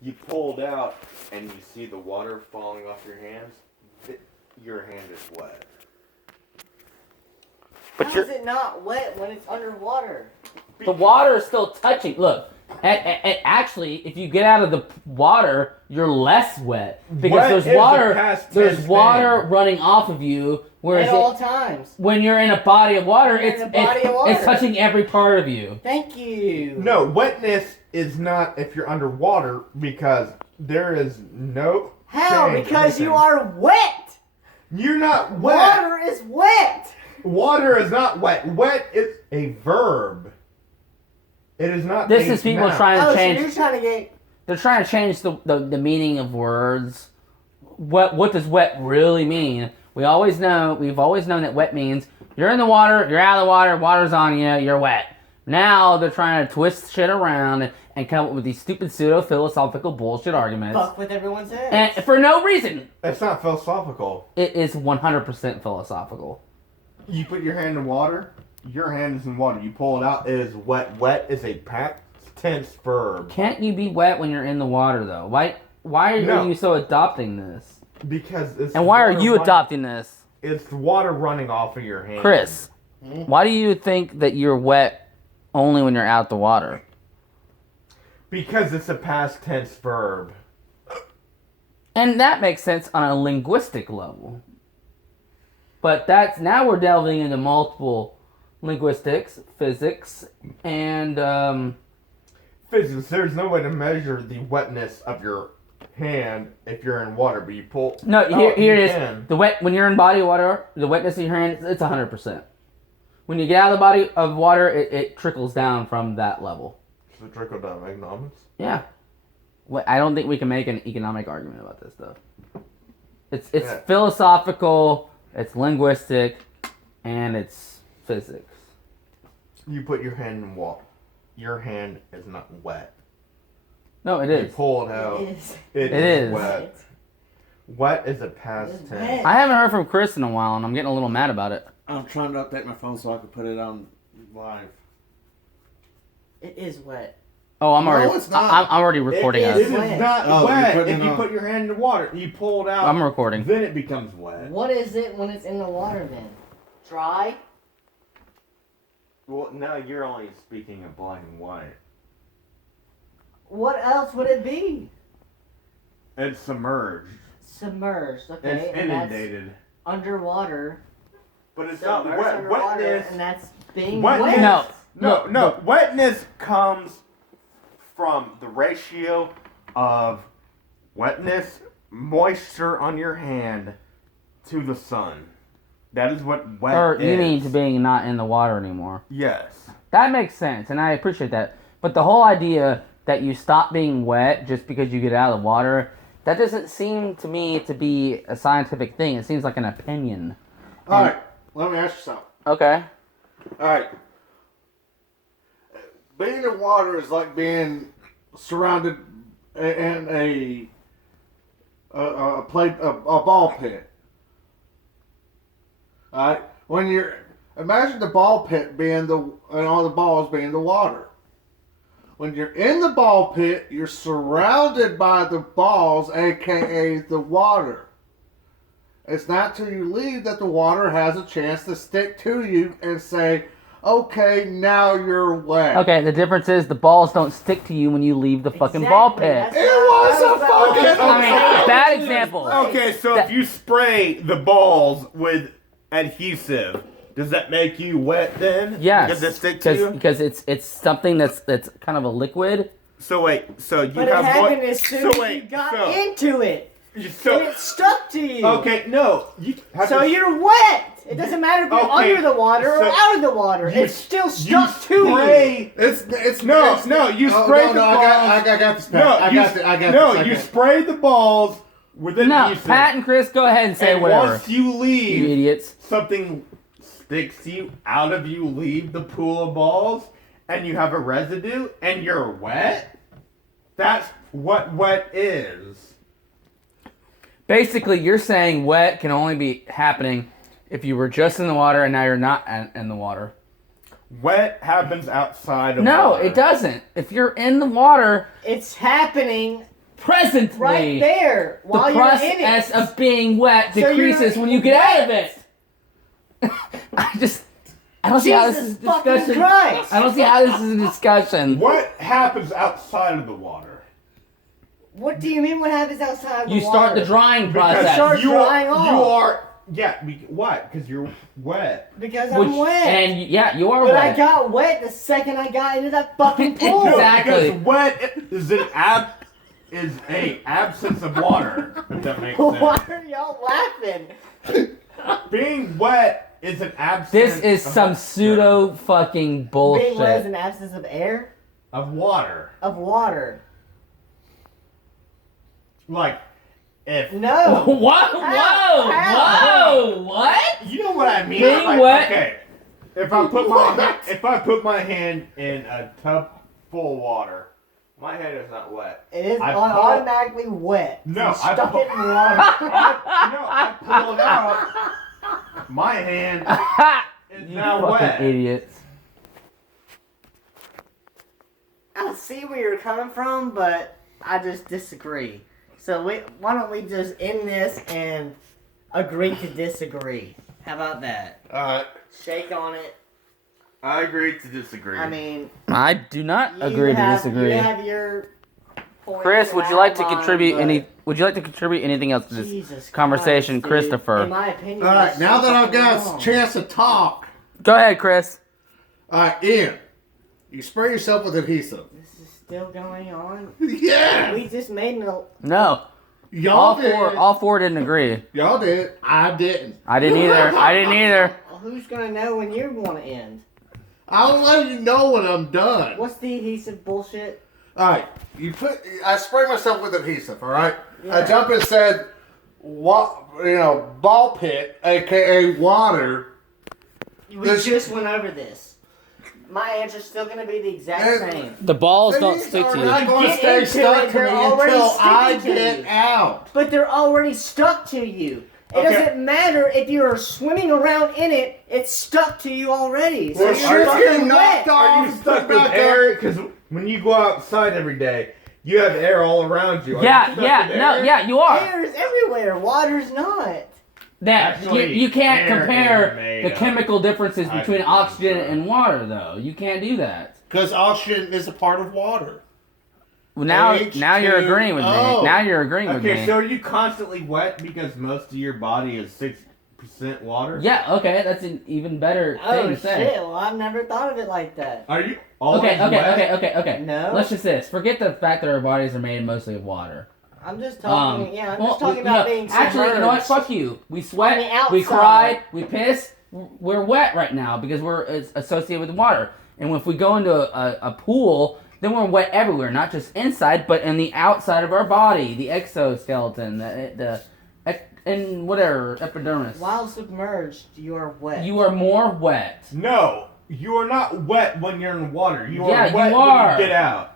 you pulled out and you see the water falling off your hands, your hand is wet. But how is it not wet when it's underwater? The water is still touching. Look, actually, if you get out of the water, you're less wet because there's water running off of you. Whereas at all times, when you're in a body of water, it's touching every part of you. Thank you. No, wetness is not if you're underwater because there is no. How? Because you are wet. You're not wet. Water is wet. Water is not wet. Wet is a verb. It is not. This is people trying to change. So you're trying to get. They're trying to change the meaning of words. What does wet really mean? We've always known that wet means you're in the water, you're out of the water, water's on you, you're wet. Now they're trying to twist shit around and come up with these stupid pseudo-philosophical bullshit arguments. Fuck with everyone's head. And for no reason. It's not philosophical. It is 100% philosophical. You put your hand in water, your hand is in water. You pull it out, it is wet. Wet is a past tense verb. Can't you be wet when you're in the water, though? Why are you so adopting this? Because it's and why are you adopting this? It's water running off of your hand. Chris, why do you think that you're wet only when you're out the water? Because it's a past tense verb. And that makes sense on a linguistic level. But now we're delving into multiple linguistics, physics, and physics. There's no way to measure the wetness of your hand if you're in water, but you pull. No, here it is. When you're in body of water, the wetness of your hand, it's 100%. When you get out of the body of water, it trickles down from that level. So trickle down economics? Yeah. I don't think we can make an economic argument about this, though. It's philosophical, it's linguistic, and it's physics. You put your hand in water. Your hand is not wet. No, it is. You pull it out. It is wet. Wet is a past tense. I haven't heard from Chris in a while, and I'm getting a little mad about it. I'm trying to update my phone so I can put it on live. It is wet. Oh, I'm already recording. It is not wet. If you put your hand in the water, you pull it out. I'm recording. Then it becomes wet. What is it when it's in the water then? Dry? Well, now you're only speaking of black and white. What else would it be? It's submerged. Submerged, okay. It's inundated. Underwater. But it's not wet. Wetness. And that's being wet. No. Wetness comes from the ratio of wetness, moisture on your hand to the sun. That is what wet is. You mean to being not in the water anymore? Yes. That makes sense, and I appreciate that. But the whole idea that you stop being wet just because you get out of the water, that doesn't seem to me to be a scientific thing. It seems like an opinion. Alright, let me ask you something. Okay. Alright. Being in water is like being surrounded in a ball pit. Alright? Imagine the ball pit being and all the balls being the water. When you're in the ball pit, you're surrounded by the balls, aka the water. It's not till you leave that the water has a chance to stick to you and say, okay, now you're wet. Okay, the difference is the balls don't stick to you when you leave the fucking ball pit. It was a fucking... Bad example. Okay, so if you spray the balls with adhesive, does that make you wet then? Yes. Does it stick to you? Because it's something that's kind of a liquid. So wait, so you but have it happened as soon as you got into it. And it stuck to you. Okay, no. You're wet. It doesn't matter if you're under the water or out of the water. It's still stuck to you. You spray the balls. I got this, Pat. I got this. No, you spray the balls with adhesive. No, Pat and Chris, go ahead and say whatever. Once you leave, you idiots, something sticks to you out of you, leave the pool of balls, and you have a residue, and you're wet? That's what wet is. Basically, you're saying wet can only be happening if you were just in the water and now you're not in the water. Wet happens outside of water. No, it doesn't. If you're in the water... It's happening presently, right there the while you're in process it. of being wet So you're decreases when you get out of wet. it. I don't see how this is Jesus a fucking discussion. Christ! I don't see how this is a discussion. What happens outside of the water? What do you mean? What happens outside the You start water? the drying Because process. start drying off. You are. Yeah. What? Because you're wet. Because I'm wet. And yeah, you are But wet. I got wet the second I got into that fucking pool. Exactly. Because wet is a absence of water. If that makes Why sense. are y'all laughing? Being wet is an absence. This is of- some pseudo fucking bullshit. Being wet is an absence of air, of water. of water. Like, if No. What? Whoa! How? Whoa! What? you know what I mean. Being Like, wet- Okay. If I put my hand in a tub full of water, my hand is not wet. It is I automatically wet. No, You I stuck pull- it in water. I pull it out. My hand is You now fucking wet. idiots. I see where you're coming from, but I just disagree. So why don't we just end this and agree to disagree? How about that? Alright. Shake on it. I agree to disagree. I mean, I do not you agree to have, disagree. You have your points Chris, and would I you like have to mine, contribute but Would you like to contribute anything else to this Jesus conversation, Christ, dude. Christopher? In my opinion, All right, it's now so that I've fucking got wrong. a chance to talk, Go ahead, Chris. all right, Ian, you spray yourself with adhesive. This is still going on. Yeah, We just made no. No, y'all did. all four didn't agree. Y'all did. I didn't. I didn't either. I didn't either. Well, who's gonna know when you want to end? I'll let you know when I'm done. What's the adhesive bullshit? All right, I spray myself with adhesive. All right, I Yeah. jump and said, ball pit, aka water. We This- just went over this. My answer's still gonna be the exact And- same. The balls don't These stick are to not you. going to Get stay into stuck it, to they're me already until I sticking to get you. out. But they're already stuck to you. It Okay. doesn't matter if you're swimming around in it; it's stuck to you already. So Well, you're shit's fucking getting knocked wet. off. Are you stuck with air? Because when you go outside every day, you have air all around you. Are you Yeah, stuck yeah, with no, air? yeah, you are. Air is everywhere. Water's not. That Actually, you can't air compare is made the of chemical differences between hydrogen, oxygen so- and water, though. You can't do that. Because oxygen is a part of water. Well, now H2O. you're agreeing with me. Now you're agreeing with Okay, me. so are you constantly wet because most of your body is 6% water? Yeah, okay, that's an even better thing Oh to shit! say. Well, I've never thought of it like that. Are you always Okay, wet? okay. No. Let's just this. Forget the fact that our bodies are made mostly of water. I'm just talking. I'm well, just talking you about know, being actually, you know what? submerged. Fuck you. We sweat, On the we outside. cry, we piss. We're wet right now because we're associated with water. And if we go into a pool, then we're wet everywhere, not just inside, but in the outside of our body, the exoskeleton, and whatever, epidermis. While submerged, you are wet. You are more wet. No, you are not wet when you're in water. You Yeah, are you wet are. when you get out.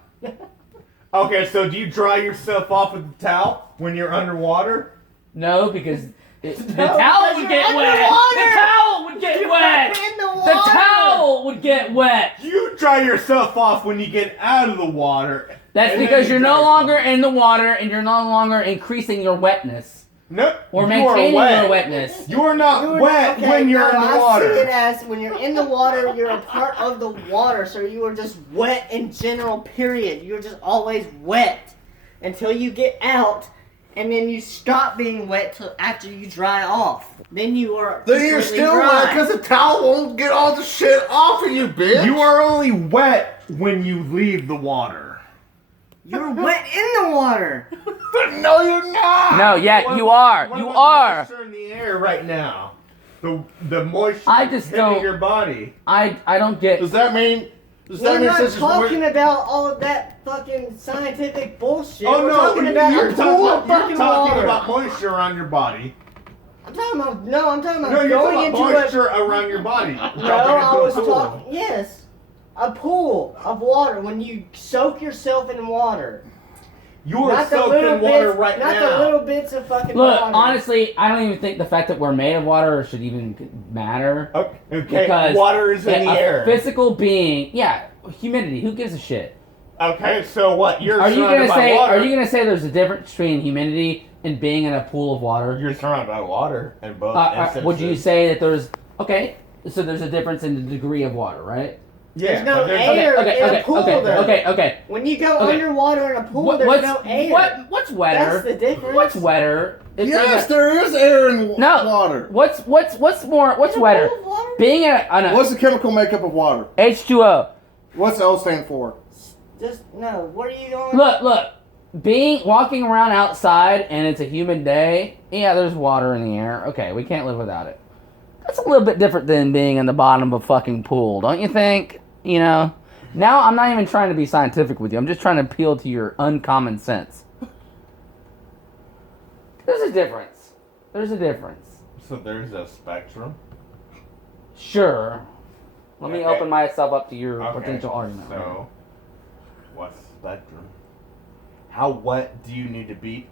Okay, so do you dry yourself off with a towel when you're underwater? No, because the No, towel because would you're get wet. underwater. The towel would get wet. in the The water. towel would get wet. You dry yourself off when you get out of the water. That's and then because you you're dry no yourself longer off. in the water and you're no longer increasing your wetness No, or you are maintaining wet. your wetness. You are not You're- wet okay, when you're no, in the I water. see it as when you're in the water, you're a part of the water, so you are just wet in general, period. You're just always wet until you get out, and then you stop being wet till after you dry off. Then you are Then you're completely still dry. wet because the towel won't get all the shit off of you, bitch. You are only wet when you leave the water. You're wet in the water. No, you're not. No, yeah, What- you are. what You about the are. moisture in the air right now. The moisture I just hitting don't- your body. I don't get. Does that mean? Does that We're mean not since talking about all of that fucking scientific bullshit. Oh We're no, talking about you're a pool of talking, fucking you're talking water. about moisture around your body. I'm talking about I'm talking about No, you're going talking into about a moisture around your body. No, Jumping I into a was pool. talking. Yes, a pool of water when you soak yourself in water. You are Not the soaked little in water bits, right not now. the little bits of fucking Look, water. honestly, I don't even think the fact that we're made of water should even matter. Okay, Because water is in the a air. physical being, yeah, humidity. Who gives a shit? Okay, so what? You're Are you surrounded gonna by say? water. Are you gonna say there's a difference between humidity and being in a pool of water? You're surrounded by water in both instances. Would you say that there's okay? So there's a difference in the degree of water, right? Yeah, There's no but air in a pool, though. Okay. When you go Okay. underwater in a pool, there's no air. What's wetter? That's the difference. What's wetter? If Yes, there's there is air in No. water. What's more? What's In a wetter? pool of water? Being on a What's the chemical makeup of water? H2O. What's L stand for? Just no. What are you going? Look. Walking around outside and it's a humid day. Yeah, there's water in the air. Okay, we can't live without it. That's a little bit different than being in the bottom of a fucking pool, don't you think? You know. Now I'm not even trying to be scientific with you. I'm just trying to appeal to your uncommon sense. There's a difference. So there's a spectrum. Sure. Let me Okay. open myself up to your Okay, potential argument. So, what's the spectrum? How wet do you need to be,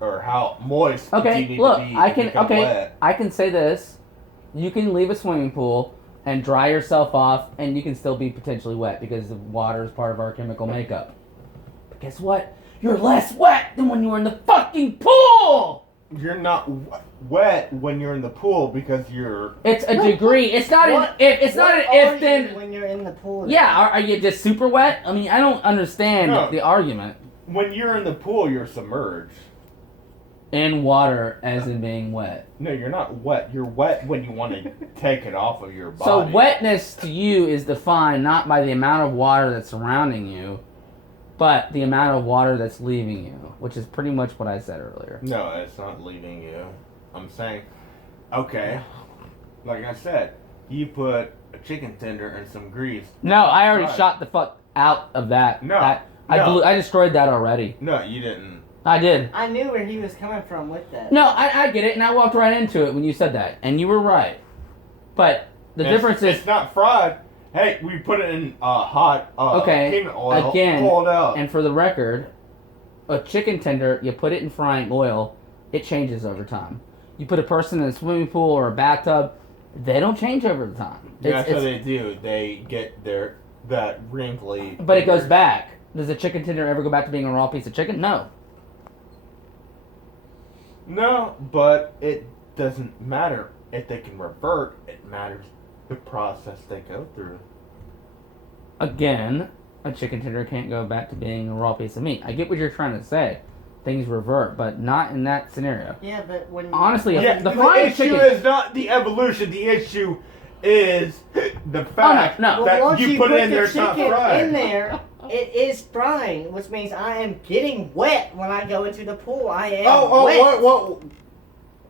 or how moist do you Okay, need look, to be I to can become wet? I can say this. You can leave a swimming pool and dry yourself off and you can still be potentially wet because the water is part of our chemical makeup. But guess what? You're less wet than when you were in the fucking pool! You're not wet when you're in the pool because you're. It's a degree. It's not an if. It's not an if then. When you're in the pool. Yeah, are you just super wet? I mean, I don't understand No. the argument. When you're in the pool, you're submerged. In water, as in being wet. No, you're not wet. You're wet when you want to take it off of your So body. wetness to you is defined not by the amount of water that's surrounding you, but the amount of water that's leaving you, which is pretty much what I said earlier. No, it's not leaving you. I'm saying, okay, like I said, you put a chicken tender and some grease. No, I already Right. shot the fuck out of that. No, I I destroyed that already. No, you didn't. I did. I knew where he was coming from with that. No, I get it, and I walked right into it when you said that, and you were right. But the difference is, it's not fried. Hey, we put it in hot Okay, peanut oil, again, pull it out. and for the record, a chicken tender, you put it in frying oil, it changes over time. You put a person in a swimming pool or a bathtub, they don't change over time. That's what they do. They get that wrinkly. But it goes back. Does a chicken tender ever go back to being a raw piece of chicken? No. No, but it doesn't matter if they can revert. It matters the process they go through. Again, a chicken tender can't go back to being a raw piece of meat. I get what you're trying to say. Things revert, but not in that scenario. Yeah, but when Honestly, Yeah, the the frying issue chicken. is not the evolution. The issue is the fact no. well, that once you put it in the there, it's not chicken fried. in there, it is frying, which means I am getting wet when I go into the pool. I am wet. What?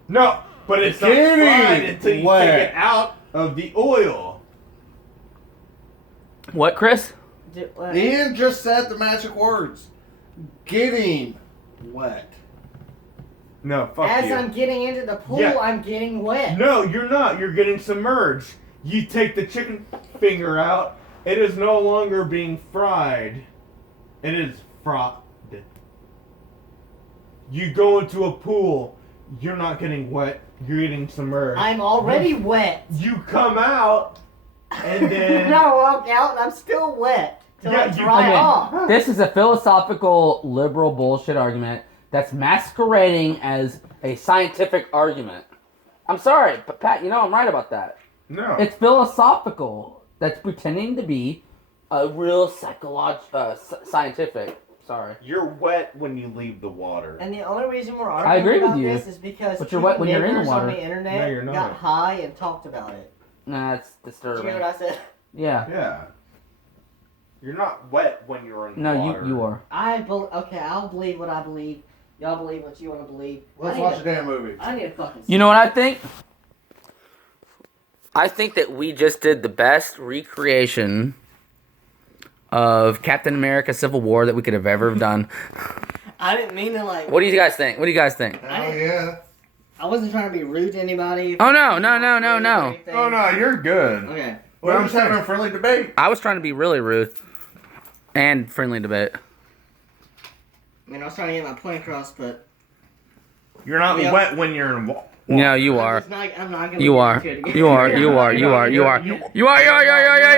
No, but it's not Getting fried until you wet. take it out of the oil. What, Chris? Ian just said the magic words. Getting wet. No, fuck As you. I'm getting into the pool, Yeah. I'm getting wet. No, you're not. You're getting submerged. You take the chicken finger out. It is no longer being fried. It is fried. You go into a pool. You're not getting wet. You're getting submerged. I'm already wet. You come out, and then I walk out, and I'm still wet till Yeah, I you- dry Okay, off. this is a philosophical liberal bullshit argument that's masquerading as a scientific argument. I'm sorry, but Pat, you know I'm right about that. no. It's philosophical. That's pretending to be a real scientific. Sorry. You're wet when you leave the water. And the only reason we're I agree arguing with about you. this is because But you're wet when you're in the niggers water. on the internet No, you're not. got high and talked about it. Nah, it's Did you disturbing. hear what I said? Yeah. Yeah. You're not wet when you're in the No, water. you are. Okay, I'll believe what I believe. Y'all believe what you want to believe. Let's I need watch to- the damn movie. I need to fucking. You know what I think? I think that we just did the best recreation of Captain America Civil War that we could have ever done. I didn't mean to like. What do you guys think? What do you guys think? Hell yeah. I wasn't trying to be rude to anybody. Oh, no. Or anything. Oh no, you're good. Okay. We're just having a friendly debate. I was trying to be really rude and friendly debate. I mean, I was trying to get my point across, but You're not Yeah. wet when you're in water. No, you are. I'm not gonna You get are. into it again. You are. You are. You are. You are. You are. You are. You are. You are.